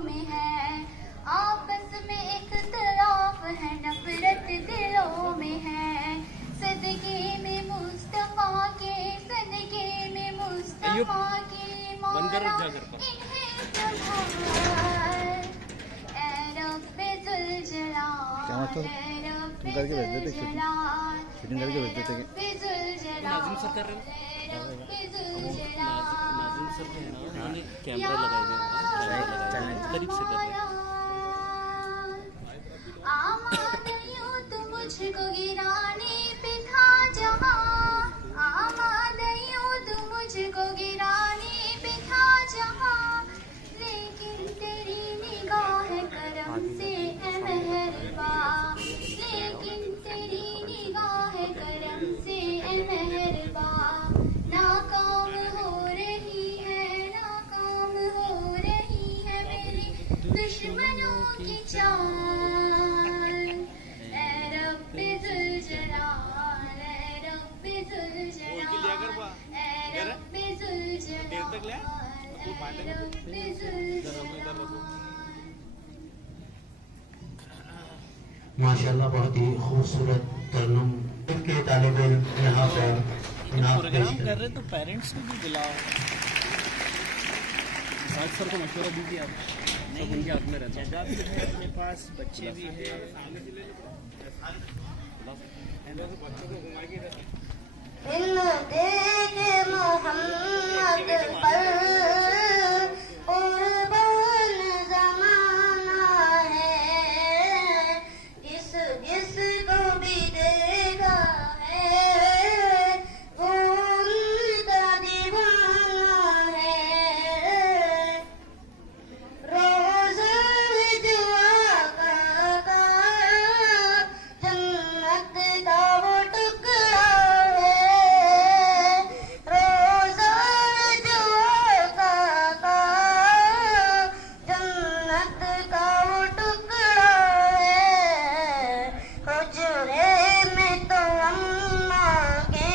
में है, आपस में इख्तिलाफ है, नफरत दिलों में है। सदके में मुस्तफा के, सदके में मुस्तफा के मौला इन्हें संभाल। ऐ रब्बे जुल जलाल, ऐ रब्बे जुल जलाल, ऐ रब्बे जुल जलाल, ऐ रब्बे जुल जलाल। कैमरा लगाएंगे करीब से कर रहे हैं। आमाद यूं तो मुझको गिराने पे था जहां, आमाद यूं तो मुझको गिराने पे था जहां, लेकिन तेरी निगाह करम से है मेहरबा, लेकिन तेरी निगाह करम से है मेहरबा। नाकाम हो रही है, नाकाम हो रही है मेरे दुश्मनों की चाल। ऐ रब्बे जुल जलाल, ऐ रब्बे जुल जलाल, ऐ रब्बे जुल जलाल, ऐ रब्बे जुल जलाल। माशाल्लाह बहुत ही खूबसूरत तरन्नुम के तालिब इल्म यहाँ पर प्रोग्राम कर रहे तो पेरेंट्स को भी बुलाओ, साथ सर को मशवरा दीजिए आप। नहीं, उनके हाथ में रहता जगह भी है अपने पास, बच्चे भी है। मोहम्मद पर कुर्बान ज़माना है, जिस जिसको भी देगा है वो उनका दीवाना है। रोज़ा जुआ का जन्नत का वो टुकड़ा है, रोज़ा जुआ का जन्नत का वो टुकड़ा है। हुजरे में तो अम्मा के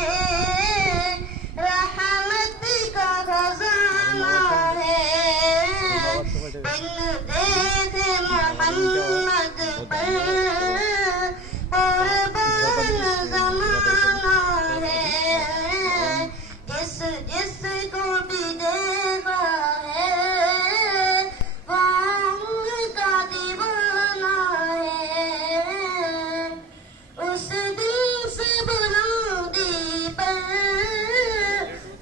रहमत का खजाना है। बिन देखे मोहम्मद पर कुर्बान ज़माना है, जिस जिसको भी देखा है वो उनका दीवाना है। उस दिन से बुलंदी पर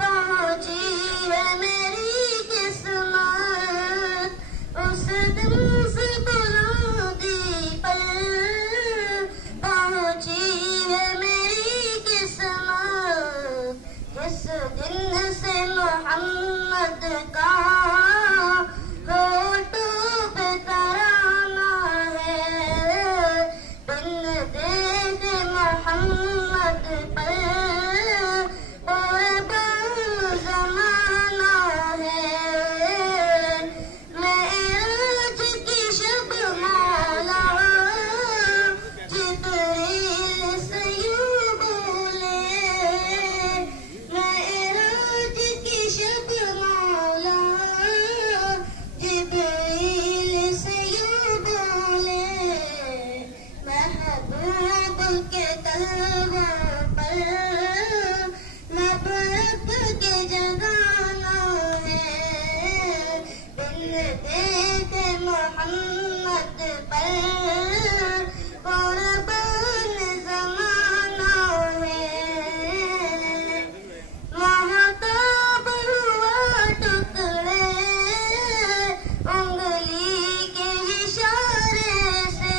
पहुंची है मेरी किस्मत, उस दिन से बुलंदी पर पहुंची है मेरी किस्मत। जिस दिन से मोहम्मद का होठों पे तराना है, बिन देखे मोहम्मद पर कुर्बान ज़माना है। मेराज की शब मौला जिब्रील से यूं बोले, मेराज की शब मौला जिब्रील से यूं बोले। महबूब के तलवा पर नफ़रत के जगाना है, बिन देखे मोहम्मद पर कुर्बान ज़माना है। महताब हुआ टुकड़े उंगली के इशारे से,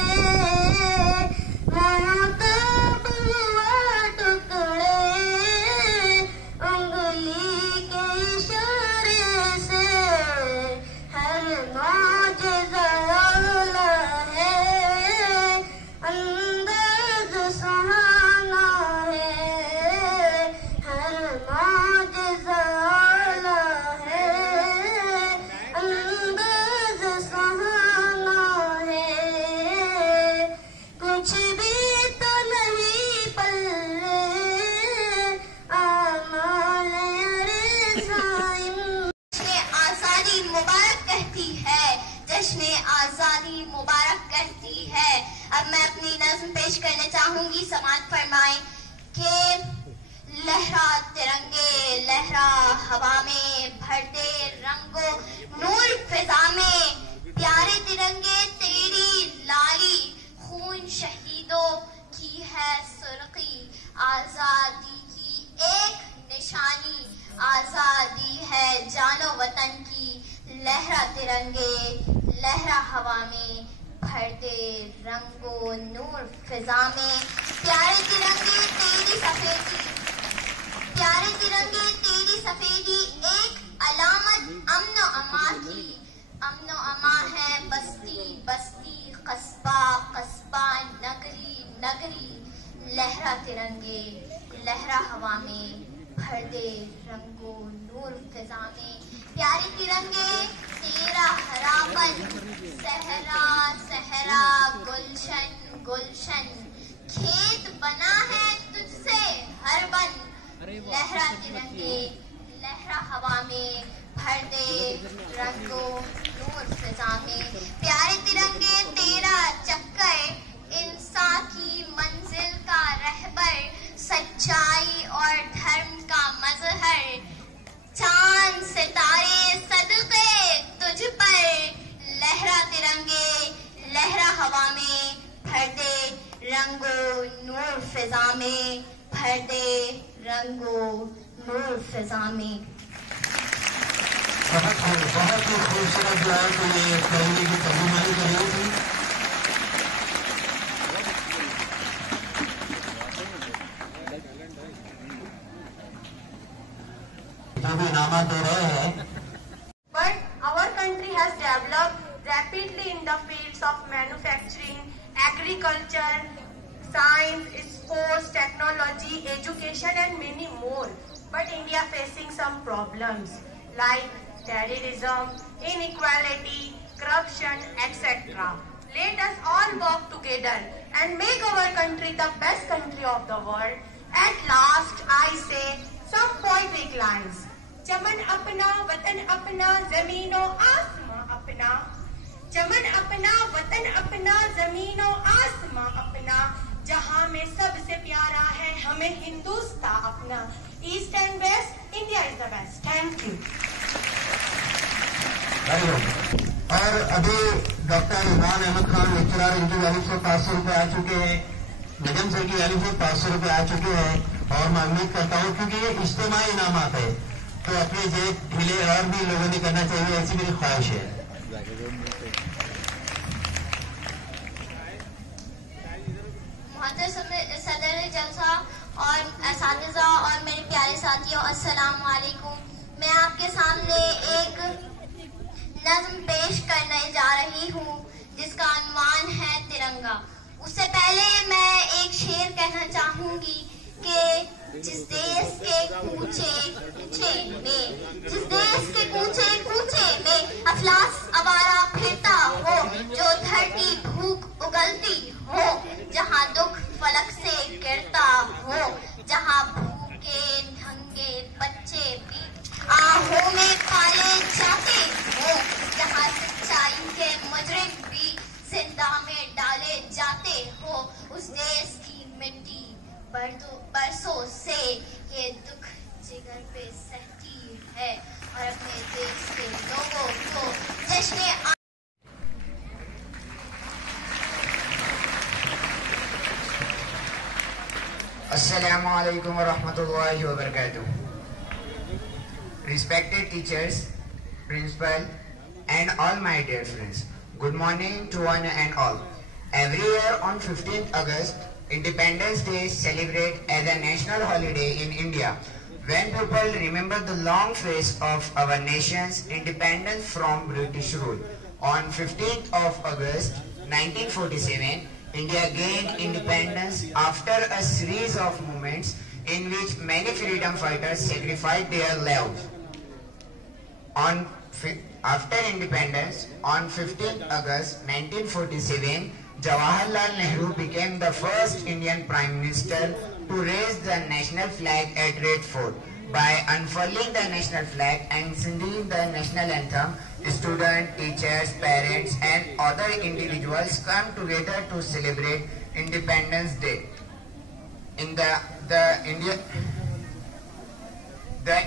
महताब हुआ टुकड़े उंगली के इशारे से। हर मौजज़ा आला है, अंदाज़ सुहाना है। हर मौजज़ा आला है, अंदाज़ सुहाना है। कुछ भी तो नहीं पल्ले आमाल अरे साइम। आसानी मुबारक कहती है, जश्न आजादी मुबारक करती है। अब मैं अपनी नज़्म पेश करना चाहूंगी। समाअत फरमाएं कि लहरा तिरंगे लहरा हवा में, भर दे रंगो नूर फिजा में, प्यारे तिरंगे तेरी लाली, खून शहीदों की है सुर्खी, आजादी की एक निशानी, आजादी है जानो वतन की, लहरा तिरंगे लहरा हवा में, भर दे रंगो नूर फिजा में, प्यारे तिरंगे तेरी सफेदी, प्यारे तिरंगे तेरी सफेदी एक अलामत अमन अमा की, अमन अमा है बस्ती बस्ती, कस्बा कस्बा, नगरी नगरी, लहरा तिरंगे लहरा हवा में, भर दे रंगो नूर फिजा में, प्यारे तिरंगे तेरा हरापन, सहरा सहरा गुलशन गुलशन, खेत बना है तुझसे हर बन, लहरा तिरंगे लहरा हवा में, भर दे रंगो नूर फिजा में, प्यारे तिरंगे तेरा चक्कर, इंसान की मंजिल का रहबर, सच्चाई और धर्म का मजहर, चांद सितारे सदके तुझ पर, लहरा तिरंगे लहरा हवा में, भर दे रंगो नूर फिजा में, भर दे रंगो नूर फिजा में। बहुत ही खूबसूरत जो है तो ये पहले की तर्जुमानी कर रही थी। जो भी इनामात दे रहे हैं। But our country has developed rapidly in the fields of manufacturing, agriculture, science, sports, technology, education and many more. But India facing some problems like terrorism, inequality, corruption, etc. Let us all work together and make our country the best country of the world. At last, I say some poetic lines. चमन अपना वतन अपना जमीनों आसमां अपना, चमन अपना वतन अपना जमीनों आसमां अपना, जहां में सबसे प्यारा है हमें हिंदुस्तान अपना, east and waste India is the best. Thank you. और अभी डॉक्टर इमरान अहमद खान लेक्चरर, इनकी जानिब से 500 रुपये आ चुके हैं, निगम सर की जानिब से 500 रुपये आ चुके हैं, और मैं उम्मीद करता हूँ क्योंकि ये इज्तिमाई इनामात है तो अपने जेब ढीले और भी लोगों ने करना चाहिए, ऐसी मेरी ख्वाहिश है। सदर जलसा और असातिज़ा और मेरे प्यारे साथियों, अस्सलाम वालेकुम। मैं आपके सामने एक नज़्म पेश करने जा रही हूँ जिसका अनवान है तिरंगा। उससे पहले मैं एक शेर कहना चाहूंगी कि जिस देश के कूचे कूचे में, जिस देश के कूचे कूचे में अफलास आवारा फिरता हो, जो धरती भूख उगलती हो, जहाँ दुख फलक से गिरता हो, जहाँ भूखे नंगे बच्चे भी आहों में पाले जाते हो, जहाँ सच्चाई के मुजरिम भी जिंदा में डाले जाते हो, उस देश की मिट्टी बरसों से ये दुख जिगर पे सहती है और अपने देश के लोगों को जश्न। Assalamu alaikum wa rahmatullahi wa barakatuh. Respected teachers, principal and all my dear friends, good morning to one and all. Every year on 15th August, Independence Day is celebrated as a national holiday in India, when people remember the long phase of our nation's independence from British rule. On 15th of August 1947, India gained independence after a series of movements in which many freedom fighters sacrificed their lives. After independence, on 15th August 1947, Jawaharlal Nehru became the first Indian Prime Minister to raise the national flag at Red Fort. By unfurling the national flag and singing the national anthem, Students, teachers, parents, and other individuals come together to celebrate Independence Day. In the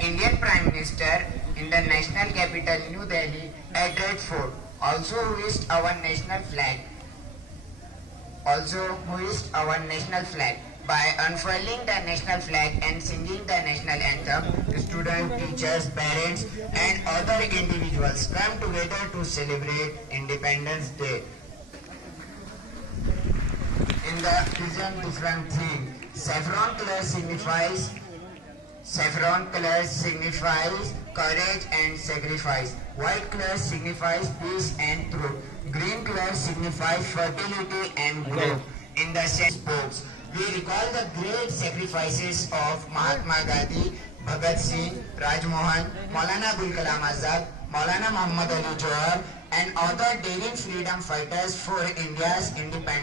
Indian Prime Minister in the national capital New Delhi at Red Fort also hoist our national flag. By unfurling the national flag and singing the national anthem, students, teachers, parents, and other individuals come together to celebrate Independence Day. In the different theme, saffron color signifies courage and sacrifice. White color signifies peace and truth. Green color signifies fertility and growth. In the same sports, we recall the great sacrifices of Mahatma Gandhi, Bhagat Singh, Rajmohan, Maulana Abul Kalam Azad, Maulana Muhammad Ali Johar, and other daring freedom fighters for India's independence.